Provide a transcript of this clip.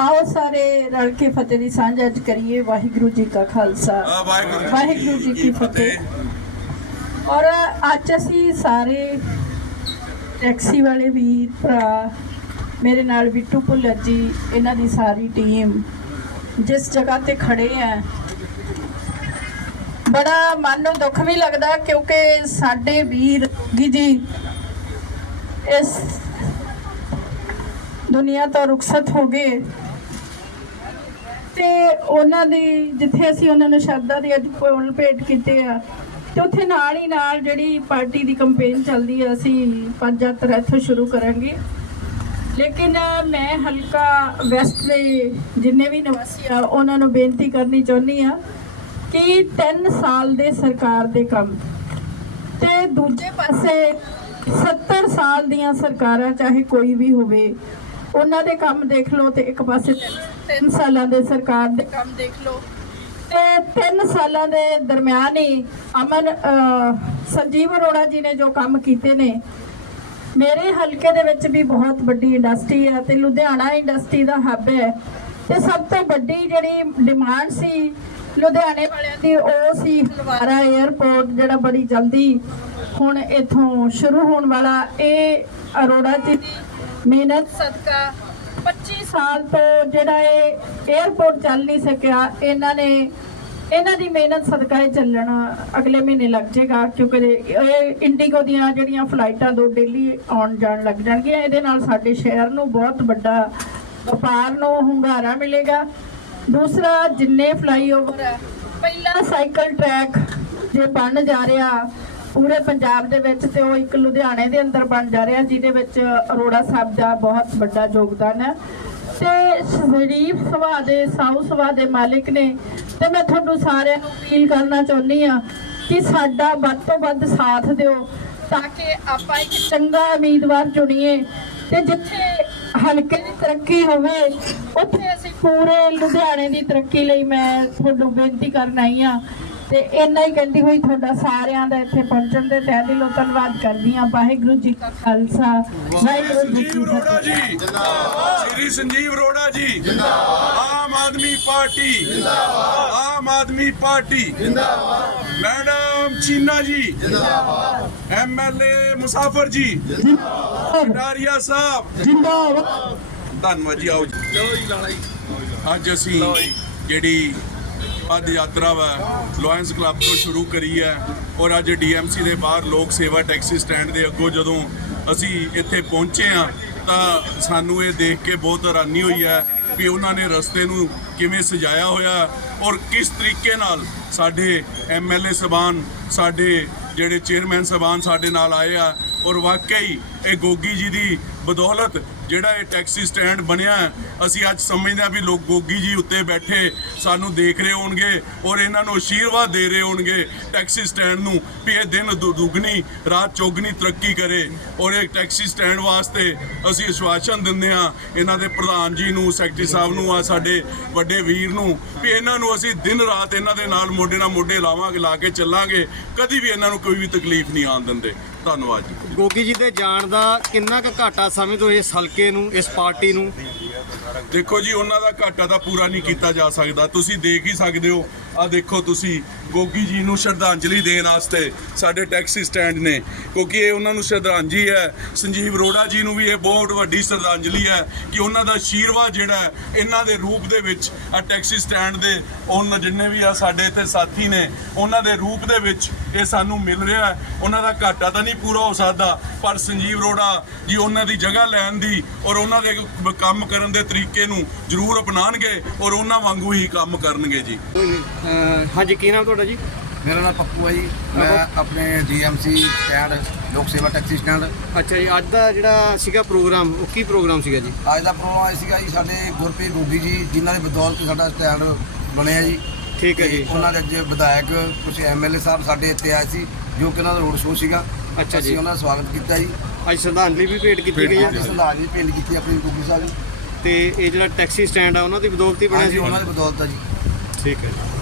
ਆਓ ਸਾਰੇ ਰਲ ਕੇ ਫਤਿਹ ਦੀ ਸਾਂਝ ਅੱਜ ਕਰੀਏ ਵਾਹਿਗੁਰੂ ਜੀ ਕਾ ਖਾਲਸਾ। ਆ ਵਾਹਿਗੁਰੂ ਜੀ ਵਾਹਿਗੁਰੂ ਜੀ ਕੀ ਫਤਿਹ। ਔਰ ਅੱਜ ਅਸੀਂ ਸਾਰੇ ਟੈਕਸੀ ਵਾਲੇ ਵੀਰ ਭਰਾ ਮੇਰੇ ਨਾਲ ਬਿੱਟੂ ਭੁੱਲਰ ਜੀ ਇਹਨਾਂ ਦੀ ਸਾਰੀ ਟੀਮ ਜਿਸ ਜਗ੍ਹਾ ਤੇ ਖੜੇ ਆ। ਬੜਾ ਮਨ ਨੂੰ ਦੁੱਖ ਵੀ ਲੱਗਦਾ ਕਿਉਂਕਿ ਸਾਡੇ ਵੀਰ ਗੀ ਜੀ ਇਸ ਦੁਨੀਆ ਤੋਂ ਰੁਖਸਤ ਹੋ ਗਏ। ਤੇ ਉਹਨਾਂ ਦੀ, ਜਿੱਥੇ ਅਸੀਂ ਉਹਨਾਂ ਨੂੰ ਸ਼ਰਧਾ ਦੇ ਅੱਜ ਫੁੱਲ ਭੇਟ ਕੀਤੇ ਆ, ਤੇ ਉੱਥੇ ਨਾਲ ਹੀ ਨਾਲ ਜਿਹੜੀ ਪਾਰਟੀ ਦੀ ਕੰਪੇਨ ਚੱਲਦੀ ਆ, ਅਸੀਂ ਪੰਜ ਯਾਤਰਾ ਇੱਥੋਂ ਸ਼ੁਰੂ ਕਰਾਂਗੇ। ਲੇਕਿਨ ਮੈਂ ਹਲਕਾ ਵੈਸਟ ਦੇ ਜਿੰਨੇ ਵੀ ਨਿਵਾਸੀ ਆ, ਉਹਨਾਂ ਨੂੰ ਬੇਨਤੀ ਕਰਨੀ ਚਾਹੁੰਦੀ ਆ ਕਿ 3 ਸਾਲ ਦੇ ਸਰਕਾਰ ਦੇ ਕੰਮ ਤੇ ਦੂਜੇ ਪਾਸੇ 70 ਸਾਲ ਦੀਆਂ ਸਰਕਾਰਾਂ, ਚਾਹੇ ਕੋਈ ਵੀ ਹੋਵੇ, ਉਹਨਾਂ ਦੇ ਕੰਮ ਦੇਖ ਲਓ ਤੇ ਇੱਕ ਪਾਸੇ 3 ਸਾਲਾਂ ਦੇ ਸਰਕਾਰ ਦੇ ਕੰਮ ਦੇਖ ਲਓ। ਤੇ 3 ਸਾਲਾਂ ਦੇ ਦਰਮਿਆਨ ਹੀ ਅਮਨ ਸੰਜੀਵ ਅਰੋੜਾ ਜੀ ਨੇ ਜੋ ਕੰਮ ਕੀਤੇ ਨੇ, ਮੇਰੇ ਹਲਕੇ ਦੇ ਵਿੱਚ ਵੀ ਬਹੁਤ ਵੱਡੀ ਇੰਡਸਟਰੀ ਹੈ ਤੇ ਲੁਧਿਆਣਾ ਇੰਡਸਟਰੀ ਦਾ ਹੱਬ ਹੈ। ਤੇ ਸਭ ਤੋਂ ਵੱਡੀ ਜਿਹੜੀ ਡਿਮਾਂਡ ਸੀ ਲੁਧਿਆਣੇ ਵਾਲਿਆਂ ਦੀ, ਉਹ ਸੀ ਹਲਵਾਰਾ 에ਅਰਪੋਰਟ ਜਿਹੜਾ ਬੜੀ ਜਲਦੀ ਹੁਣ ਇਥੋਂ ਸ਼ੁਰੂ ਹੋਣ ਵਾਲਾ। ਇਹ ਅਰੋੜਾ ਜੀ ਦੀ ਮਿਹਨਤ, ਸਦਕਾ 25 ਸਾਲ ਤੋਂ ਜਿਹੜਾ ਇਹ 에ਅਰਪੋਰਟ ਚੱਲ ਨਹੀਂ ਸਕਿਆ, ਇਹਨਾਂ ਨੇ, ਇਹਨਾਂ ਦੀ ਮਿਹਨਤ ਸਦਕਾ ਇਹ ਚੱਲਣਾ ਅਗਲੇ ਮਹੀਨੇ ਲੱਗ ਜਾਏਗਾ, ਕਿਉਂਕਿ ਇਹ ਇੰਡੀਗੋ ਦੀਆਂ ਜਿਹੜੀਆਂ ਫਲਾਈਟਾਂ ਦੋ ਡੇਲੀ ਆਉਣ ਜਾਣ ਲੱਗ ਜਾਣਗੀਆਂ, ਇਹਦੇ ਨਾਲ ਸਾਡੇ ਸ਼ਹਿਰ ਨੂੰ ਬਹੁਤ ਵੱਡਾ ਵਪਾਰ ਨੂੰ ਹੁੰਗਾਰਾ ਮਿਲੇਗਾ। ਦੂਸਰਾ, ਜਿੰਨੇ ਫਲਾਈਓਵਰ ਹੈ ਪਹਿਲਾ ਸਾਈਕਲ ਟਰੈਕ ਜੇ ਬਣ ਜਾ ਰਿਹਾ ਪੂਰੇ ਪੰਜਾਬ ਦੇ ਵਿੱਚ ਤੇ ਉਹ ਇੱਕ ਲੁਧਿਆਣੇ ਦੇ ਅੰਦਰ ਬਣ ਜਾ ਰਿਹਾ, ਜਿਹਦੇ ਵਿੱਚ ਅਰੋੜਾ ਸਾਹਿਬ ਦਾ ਬਹੁਤ ਵੱਡਾ ਯੋਗਦਾਨ ਹੈ। ਤੇ ਸ਼ਰੀਫ ਸੁਭਾਅ ਦੇ, ਸਾਊ ਸੁਭਾਅ ਦੇ ਮਾਲਿਕ ਨੇ, ਤੇ ਮੈਂ ਤੁਹਾਨੂੰ ਸਾਰਿਆਂ ਨੂੰ ਅਪੀਲ ਕਰਨਾ ਚਾਹੁੰਦੀ ਆ ਕਿ ਸਾਡਾ ਵੱਧ ਤੋਂ ਵੱਧ ਸਾਥ ਦਿਓ, ਤਾਂ ਕਿ ਆਪਾਂ ਇੱਕ ਚੰਗਾ ਉਮੀਦਵਾਰ ਚੁਣੀਏ। ਤੇ ਜਿੱਥੇ ਹਲਕੇ ਦੀ ਤਰੱਕੀ ਹੋਵੇ, ਉੱਥੇ ਅਸੀਂ ਪੂਰੇ ਲੁਧਿਆਣੇ ਦੀ ਤਰੱਕੀ ਲਈ ਮੈਂ ਤੁਹਾਨੂੰ ਬੇਨਤੀ ਕਰਨ ਆਈ ਆ ਤੇ ਇੰਨਾ ਹੀ ਕਹਿੰਦੀ ਹੋਈ ਤੁਹਾਡਾ ਸਾਰਿਆਂ ਦਾ ਇੱਥੇ ਪਹੁੰਚਣ ਦੇ ਤਹਿ ਦਿਲੋਂ ਧੰਨਵਾਦ ਕਰਦੀ ਆ ਵਾਹਿਗੁਰੂ ਜੀ ਕਾ ਖਾਲਸਾ ਵਾਹਿਗੁਰੂ ਜੀ ਕੀ ਰੋੜਾ ਜੀ। ਜਿੰਦਾਬਾਦ। ਸ੍ਰੀ ਸੰਜੀਵ ਰੋੜਾ ਜੀ। ਜਿੰਦਾਬਾਦ। ਆਮ ਆਦਮੀ ਪਾਰਟੀ। ਜਿੰਦਾਬਾਦ। ਆਮ ਆਦਮੀ ਪਾਰਟੀ। ਜਿੰਦਾਬਾਦ। ਮੈਡਮ ਚੀਨਾ ਜੀ। ਜਿੰਦਾਬਾਦ। ਐਮਐਲਏ ਮੁਸਾਫਰ ਜੀ। ਜਿੰਦਾਬਾਦ। ਡਾਰੀਆ ਸਾਹਿਬ। ਜਿੰਦਾਬਾਦ। ਧੰਨਵਾਦ ਜੀ ਆਓ ਜੀ। ਚਲੋ ਜੀ ਲਾਲਾ ਜੀ। ਅੱਜ ਅਸੀਂ ਜਿਹੜੀ ਪਦ ਯਾਤਰਾ ਵਾ ਲਾਇਨਸ ਕਲੱਬ ਤੋਂ ਸ਼ੁਰੂ ਕਰੀ ਹੈ ਔਰ ਅੱਜ ਡੀਐਮਸੀ ਦੇ ਬਾਹਰ ਲੋਕ ਸੇਵਾ ਟੈਕਸੀ ਸਟੈਂਡ ਦੇ ਅੱਗੋਂ ਜਦੋਂ ਅਸੀਂ ਇੱਥੇ ਪਹੁੰਚੇ ਆ ਤਾਂ ਸਾਨੂੰ ਇਹ ਦੇਖ ਕੇ ਬਹੁਤ ਹੈਰਾਨੀ ਹੋਈ ਹੈ ਵੀ ਉਹਨਾਂ ਨੇ ਰਸਤੇ ਨੂੰ ਕਿਵੇਂ ਸਜਾਇਆ ਹੋਇਆ ਔਰ ਕਿਸ ਤਰੀਕੇ ਨਾਲ ਸਾਡੇ ਐਮਐਲਏ ਸਬਾਨ, ਸਾਡੇ ਜਿਹੜੇ ਚੇਅਰਮੈਨ ਸਬਾਨ ਸਾਡੇ ਨਾਲ ਆਏ ਆ ਔਰ ਵਾਕਈ ਇਹ ਗੋਗੀ ਜੀ ਦੀ ਬਦੌਲਤ ਜਿਹੜਾ ਇਹ ਟੈਕਸੀ ਸਟੈਂਡ ਬਣਿਆ ਅਸੀਂ ਅੱਜ ਸਮਝਦੇ ਹਾਂ ਵੀ ਲੋਕ ਗੋਗੀ ਜੀ ਉੱਤੇ ਬੈਠੇ ਸਾਨੂੰ ਦੇਖ ਰਹੇ ਹੋਣਗੇ ਔਰ ਇਹਨਾਂ ਨੂੰ ਅਸ਼ੀਰਵਾਦ ਦੇ ਰਹੇ ਹੋਣਗੇ ਟੈਕਸੀ ਸਟੈਂਡ ਨੂੰ ਵੀ ਇਹ ਦਿਨ ਦੁ- ਦੁੱਗਣੀ, ਰਾਤ ਚੌਗਣੀ ਤਰੱਕੀ ਕਰੇ ਔਰ ਇਹ ਟੈਕਸੀ ਸਟੈਂਡ ਵਾਸਤੇ ਅਸੀਂ ਅਸ਼ਵਾਸਨ ਦਿੰਦੇ ਹਾਂ ਇਹਨਾਂ ਦੇ ਪ੍ਰਧਾਨ ਜੀ ਨੂੰ, ਸੈਕਟਰੀ ਸਾਹਿਬ ਨੂੰ, ਆ ਸਾਡੇ ਵੱਡੇ ਵੀਰ ਨੂੰ ਵੀ ਇਹਨਾਂ ਨੂੰ ਅਸੀਂ ਦਿਨ ਰਾਤ ਇਹਨਾਂ ਦੇ ਨਾਲ ਮੋਢੇ ਨਾਲ ਮੋਢੇ ਲਾਵਾਂਗੇ ਲਾ ਕੇ ਚੱਲਾਂਗੇ। ਕਦੀ ਵੀ ਇਹਨਾਂ ਨੂੰ ਕੋਈ ਵੀ ਤਕਲੀਫ ਨਹੀਂ ਆਉਣ ਦਿੰਦੇ। ਧੰਨਵਾਦ ਜੀ। ਗੋਗੀ ਜੀ ਦੇ ਜਾਣ ਦਾ ਕਿੰਨਾ ਕੁ ਘਾਟਾ ਸਮਝਦੇ ਹੋ ਇਸ ਹਲਕੇ ਨੂੰ, ਇਸ ਪਾਰਟੀ ਨੂੰ? ਦੇਖੋ ਜੀ, ਉਹਨਾਂ ਦਾ ਘਾਟਾ ਤਾਂ ਪੂਰਾ ਨਹੀਂ ਕੀਤਾ ਜਾ ਸਕਦਾ। ਤੁਸੀਂ ਦੇਖ ਹੀ ਸਕਦੇ ਹੋ ਆ ਦੇਖੋ ਤੁਸੀਂ, ਗੋਗੀ ਜੀ ਨੂੰ ਸ਼ਰਧਾਂਜਲੀ ਦੇਣ ਵਾਸਤੇ ਸਾਡੇ ਟੈਕਸੀ ਸਟੈਂਡ ਨੇ। ਕਿਉਂਕਿ ਇਹ ਉਹਨਾਂ ਨੂੰ ਸ਼ਰਧਾਂਜਲੀ ਹੈ। ਸੰਜੀਵ ਰੋੜਾ ਜੀ ਨੂੰ ਵੀ ਇਹ ਬਹੁਤ ਵੱਡੀ ਸ਼ਰਧਾਂਜਲੀ ਹੈ ਕਿ ਉਹਨਾਂ ਦਾ ਆਸ਼ੀਰਵਾਦ ਜਿਹੜਾ ਇਹਨਾਂ ਦੇ ਰੂਪ ਦੇ ਵਿੱਚ ਆ ਟੈਕਸੀ ਸਟੈਂਡ ਦੇ ਉਹਨਾਂ ਜਿੰਨੇ ਵੀ ਆ ਸਾਡੇ ਇੱਥੇ ਸਾਥੀ ਨੇ, ਉਹਨਾਂ ਦੇ ਰੂਪ ਦੇ ਵਿੱਚ ਇਹ ਸਾਨੂੰ ਮਿਲ ਰਿਹਾ ਹੈ। ਉਹਨਾਂ ਦਾ ਘਾਟਾ ਤਾਂ ਨਹੀਂ ਪੂਰਾ ਹੋ ਸਕਦਾ, ਪਰ ਸੰਜੀਵ ਰੋੜਾ ਜੀ ਉਹਨਾਂ ਦੀ ਜਗ੍ਹਾ ਲੈਣ ਦੀ ਔਰ ਉਹਨਾਂ ਦੇ ਕੰਮ ਕਰਨ ਦੇ ਤਰੀਕੇ ਨੂੰ ਜ਼ਰੂਰ ਅਪਣਾਣਗੇ ਔਰ ਉਹਨਾਂ ਵਾਂਗੂ ਹੀ ਕੰਮ ਕਰਨਗੇ ਜੀ। ਅਹ ਹਾਂਜੀ ਕੀ ਨਾਮ ਤੁਹਾਡਾ ਜੀ? ਮੇਰਾ ਨਾਮ ਪੱਪੂ ਹੈ ਜੀ। ਮੈਂ ਆਪਣੇ ਡੀਐਮਸੀ ਸਟੈਂਡ ਲੋਕ ਸੇਵਾ ਟੈਕਸੀ ਸਟੈਂਡ। ਅੱਛਾ ਜੀ ਅੱਜ ਦਾ ਜਿਹੜਾ ਸੀਗਾ ਪ੍ਰੋਗਰਾਮ ਉਹ ਕੀ ਪ੍ਰੋਗਰਾਮ ਸੀਗਾ ਜੀ? ਅੱਜ ਦਾ ਪ੍ਰੋਗਰਾਮ ਆਇਆ ਸੀਗਾ ਜੀ ਸਾਡੇ ਗੁਰਪ੍ਰੀਤ ਗੋਗੀ ਜੀ ਜਿਨ੍ਹਾਂ ਦੀ ਬਦੌਲਤ ਸਾਡਾ ਸਟੈਂਡ ਬਣਿਆ ਜੀ। ਠੀਕ ਹੈ ਜੀ। ਤੇ ਉਹਨਾਂ ਦੇ ਅੱਗੇ ਵਿਧਾਇਕ ਕੁਝ ਐਮਐਲਏ ਸਾਹਿਬ ਸਾਡੇ ਇੱਥੇ ਆਏ ਸੀ ਜੋ ਕਿ ਉਹਨਾਂ ਦਾ ਰੋਡ ਸ਼ੋਅ ਸੀਗਾ। ਅੱਛਾ ਜੀ। ਅਸੀਂ ਉਹਨਾਂ ਦਾ ਸਵਾਗਤ ਕੀਤਾ ਜੀ। ਅੱਜ ਸ਼ਰਧਾਂਜਲੀ ਵੀ ਭੇਟ ਕੀਤੀ ਗਈ ਅੱਜ ਹੈ ਸੰਧਾਜ ਜੀ। ਪਿੰਡ ਕੀਤੀ ਆਪਣੀ ਗੋਗੀ ਸਾਹਿਬ ਜੀ। ਤੇ ਇਹ ਜਿਹੜਾ ਟੈਕਸੀ ਸਟੈਂਡ ਆ ਉਹਨਾਂ ਦੀ ਬਦੌਲਤ ਹੀ ਬਣਿਆ ਹਾਂਜੀ ਸੀ? ਉਹਨਾਂ ਦੀ ਬਦੌਲਤ ਆ ਜੀ। ਠੀਕ ਹੈ ਜੀ।